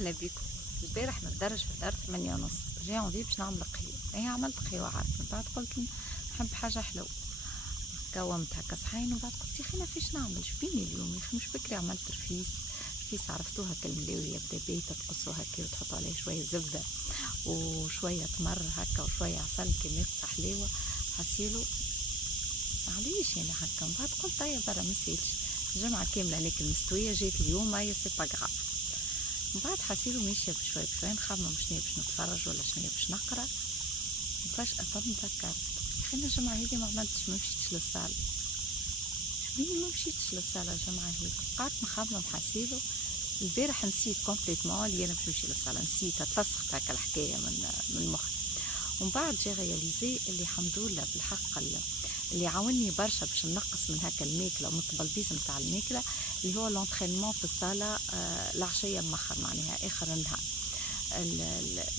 أهلا بيكم. البارح نتدرج في الدار 8:30 جاي عندي باش نعمل قهوة. عملت قهوة عارفة، من بعد قلت نحب حاجة حلوة. كومت هكا صحين ومن بعد قلت يا أخي أنا فيش نعمل شبيني اليوم، يا أخي مش بكري عملت رفيس عرفتوه هكا الملاوي يبدا بيت تقصوه هكا وتحطوا عليه شوية زبدة وشوية تمر هكا وشوية عسل كي ناقصة حلاوة. حسيلو معليش يعني هكا، من بعد قلت هيا برا مسيلش جمعة كاملة ناكل مستوية، جيت اليوم هيا سي با غراف. من بعد حسيلو ماشية بشوي نخمم شنيا باش نتفرج ولا شنيا باش نقرا. وفجأة تذكرت يا أخي أنا الجمعة هذي ما عملتش، ما مشيتش للصالة. شبيني ما مشيتش للصالة الجمعة هذي؟ قعدت نخمم حسيلو البارح نسيت كومبليتمون اللي أنا باش نمشي للصالة، نسيتها تفسخت هكا الحكاية من مخي. ومن بعد جا رياليزي اللي الحمد لله بالحق اللي عاوني برشا باش نقص من هكا الماكله ومن الطبلبيز نتاع الماكله اللي هو لونترينمون في الصاله العشيه مخر معناها اخر النهار.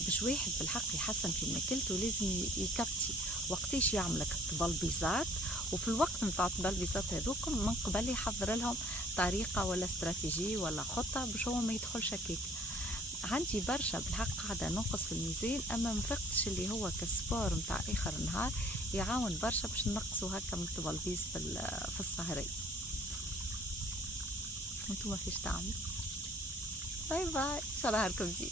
باش واحد بالحق يحسن في ماكلته لازم يكبتي وقتاش يعملك الطبلبيزات، وفي الوقت نتاع الطبلبيزات هذوكم من قبل يحضر لهم طريقه ولا استراتيجيه ولا خطه باش هو ما يدخلش هكاك. عندي برشا بالحق قاعدة ننقص في الميزان، أما مفقتش اللي هو كسبور متاع آخر النهار يعاون برشا باش نقصوا هكا من الطبلبيز في السهرية. وانتوما فيش تعملوا؟ باي باي، إن شاء الله نهاركم زين.